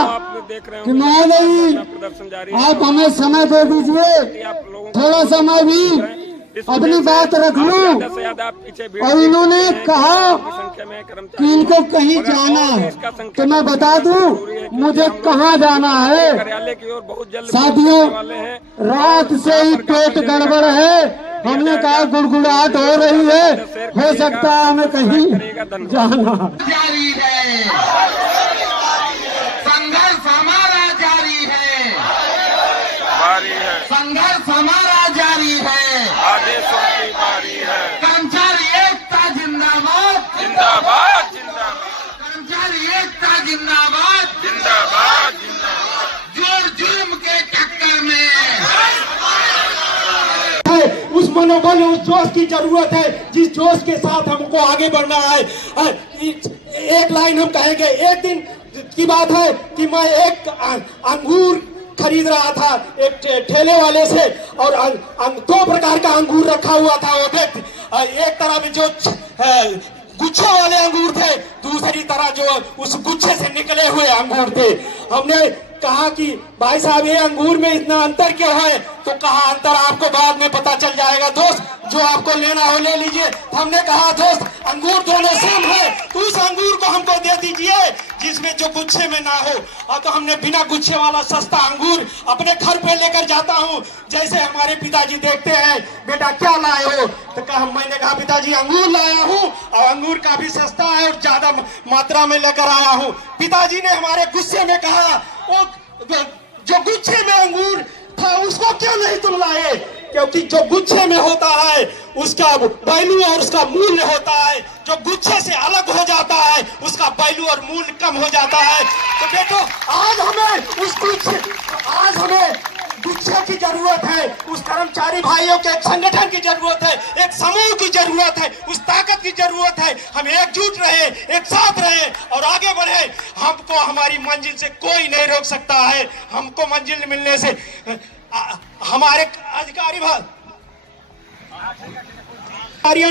कि मैं नहीं, आप हमें समय दे दीजिए, थोड़ा समय भी अपनी बात रख लूं। और इन्होंने कहा कि इनको कहीं जाना है, तो मैं बता दूं मुझे कहाँ जाना है। साथियों, रात से ही पेट गड़बड़ है। हमने कहा गुड़गुड़ाहट हो रही है, हो सकता है हमें कहीं जाना। जारी है, संघर्ष हमारा जारी है, संघर्ष हमारा जारी है, आदेशों की बारी है। कर्मचारी एकता जिंदाबाद, जिंदाबाद जिंदाबाद, कर्मचारी एकता जिंदाबाद, जिंदाबाद जिंदाबाद, जोर जुर्म के टक्कर में उस मनोबल, उस जोश की जरूरत है जिस जोश के साथ हमको आगे बढ़ना है। एक लाइन हम कहेंगे। एक दिन की बात है कि मैं एक अंगूर खरीद रहा था एक ठेले वाले से, और दो प्रकार का अंगूर रखा हुआ था। वो व्यक्ति एक तरफ जो गुच्छे वाले अंगूर थे, दूसरी तरह जो उस गुच्छे से निकले हुए अंगूर थे। हमने कहा कि भाई साहब ये अंगूर में इतना अंतर क्यों है? तो कहा अंतर आपको बाद में पता चल जाएगा दोस्त, जो आपको लेना हो ले लीजिए। हमने कहा दोस्त अंगूर दोनों सेम है, तो उस अंगूर को हमको दे दीजिए जिसमें जो गुच्छे में ना हो। और तो हमने बिना गुच्छे वाला सस्ता अंगूर अपने घर पे लेकर जाता हूँ। जैसे हमारे पिताजी देखते हैं, बेटा क्या लाए हो? तो मैंने कहा पिताजी अंगूर लाया हूँ, और अंगूर काफी सस्ता है और ज्यादा मात्रा में लेकर आया हूँ। पिताजी ने हमारे गुस्से में कहा वो जो गुच्छे में अंगूर था उसको क्यों नहीं तुम लाए? क्योंकि जो गुच्छे में होता है उसका वैल्यू और उसका मूल्य होता है, जो गुच्छे से अलग हो जाता है उसका वैल्यू और मूल्य कम हो जाता है। तो बेटो आज हमें गुच्छे की जरूरत है, उस कर्मचारी भाइयों के एक संगठन की जरूरत है, एक समूह की जरूरत है, उस ताकत की जरूरत है। हम एकजुट रहे, एक साथ रहे और आगे बढ़े। हमको हमारी मंजिल से कोई नहीं रोक सकता है। हमको मंजिल मिलने से हमारे अधिकारियों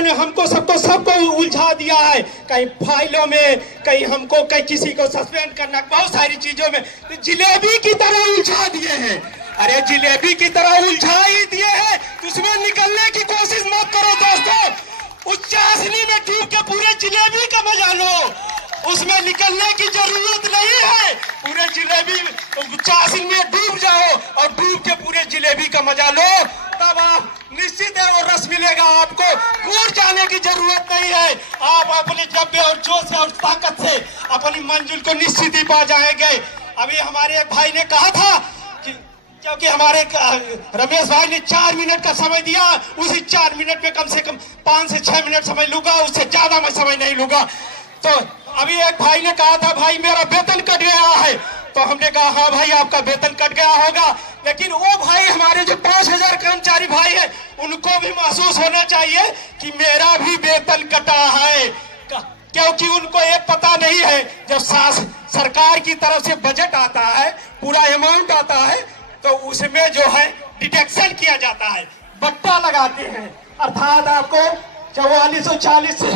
ने हमको सबको उलझा दिया है, कहीं फाइलों में, कहीं हमको कहीं किसी को सस्पेंड करना, बहुत सारी चीजों में तो जिलेबी की तरह उलझा दिए हैं। अरे जिलेबी की तरह उलझा ही दिए हैं, उसमें निकलने की कोशिश मत करो दोस्तों। उस चाशनी में डूब के पूरे जिलेबी का मजा लो, उसमें निकलने की जरूरत नहीं है। पूरे जिलेबी चाशनी में डूब जाओ और डूब के पूरे जिलेबी का मजा लो, तब आप निश्चित है वो रस मिलेगा आपको। दूर जाने की जरूरत नहीं है, आप अपने जब्बे और जोश और ताकत से अपनी मंजिल को निश्चित ही पा जाएंगे। अभी हमारे एक भाई ने कहा था कि क्योंकि हमारे रमेश भाई ने 4 मिनट का समय दिया, उसी 4 मिनट में कम से कम 5 से 6 मिनट समय लूंगा, उससे ज्यादा मैं समय नहीं लूंगा। तो अभी एक भाई ने कहा था भाई मेरा वेतन कट गया है, तो हमने कहा हाँ भाई आपका वेतन कट गया होगा, लेकिन वो भाई हमारे जो 5000 कर्मचारी भाई है उनको भी महसूस होना चाहिए कि मेरा भी वेतन कटा है। क्योंकि उनको ये पता नहीं है, जब सरकार की तरफ से बजट आता है, पूरा अमाउंट आता है, तो उसमें जो है डिडक्शन किया जाता है, बट्टा लगाते हैं, अर्थात आपको 4440 से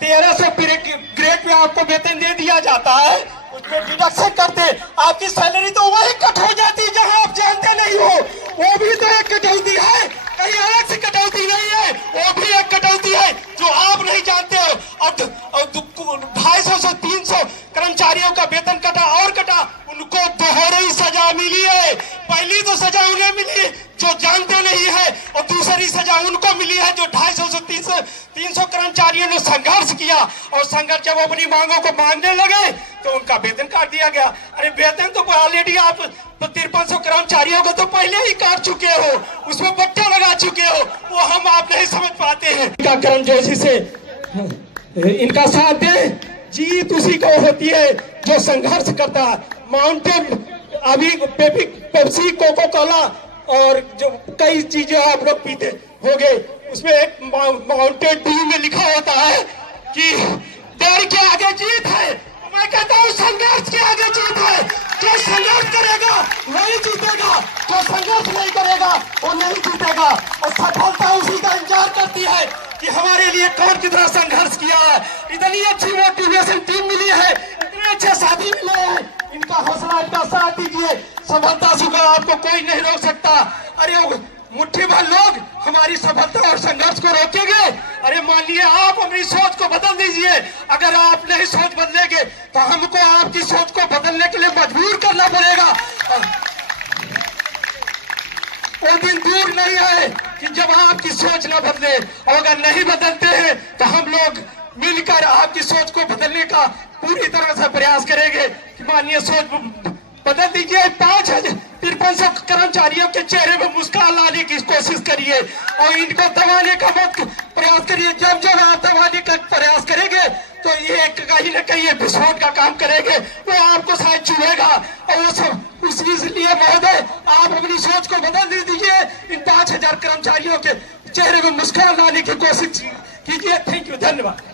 1300 ग्रेड में आपको वेतन दे दिया जाता है, उसमें डिडक्शन करते आपकी सैलरी तो वही कट हो जाती है जहां आप जानते नहीं हो। वो भी तो एक कटौती है, कहीं अलग से कटौती नहीं है, वो भी एक कटौती है जो आप नहीं जानते हो। और 250 से 300 कर्मचारियों का वेतन कटा और कटा, उनको दोहरी सजा मिली है। पहली तो सजा उन्हें मिली जो जानते नहीं है, और दूसरी सजा उनको मिली है जो 250 से 300 कर्मचारियों ने संघर्ष किया, और संघर्ष जब अपनी मांगों को मांगने लगे तो उनका वेतन काट दिया गया। अरे वेतन तो ऑलरेडी आप 5300 कर्मचारियों को तो पहले ही काट चुके हो, उसमें बट्टा लगा चुके हो, वो हम आप नहीं समझ पाते हैं। इनका गर्मजोशी से इनका साथ दें, जीत उसी को होती है जो संघर्ष करता है। माउंटेन अभी पेप्सी, कोको कोला और जो कई चीजें आप लोग पीते हो गए, उसमें एक माउंटेन ड्यू में लिखा होता है कि डर के आगे जीत है। मैं कहता हूँ संघर्ष के आगे जीत है। जो संघर्ष करेगा वही जीतेगा, जो संघर्ष नहीं करेगा वो नहीं जीतेगा। और सफलता उसी का इंतजार करती है कि हमारे लिए कौन कितना संघर्ष किया है। इतनी अच्छी मोटिवेशन टीम मिली है, इतने अच्छे साथी मिले हैं, इनका हौसला सफलता सुखा आपको कोई नहीं रोक सकता। अरे मुट्ठी भर लोग हमारी सफलता और संघर्ष को रोकेंगे। अरे मानिए आप अपनी सोच को बदल दीजिए। अगर आप नहीं सोच बदलेंगे तो हमको आपकी सोच को बदलने के लिए मजबूर करना पड़ेगा। वो दिन दूर नहीं है कि जब आपकी सोच ना बदले, और अगर नहीं बदलते हैं तो हम लोग मिलकर आपकी सोच को बदलने का पूरी तरह से प्रयास करेंगे। कि मानिए सोच बदल दीजिए। 5,53 कर्मचारियों के चेहरे पर मुस्कान लाने की कोशिश करिए और इनको दबाने का मत प्रयास करिए। जब जब आप दबाने का प्रयास करेंगे तो ये कहीं न कहीं विस्फोट का काम करेंगे, वो आपको शायद छुएगा। और वो सब इसलिए महोदय आप अपनी सोच को बदल दीजिए। इन 5,000 कर्मचारियों के चेहरे पर मुस्कान लाने की कोशिश कीजिए। थैंक यू, धन्यवाद।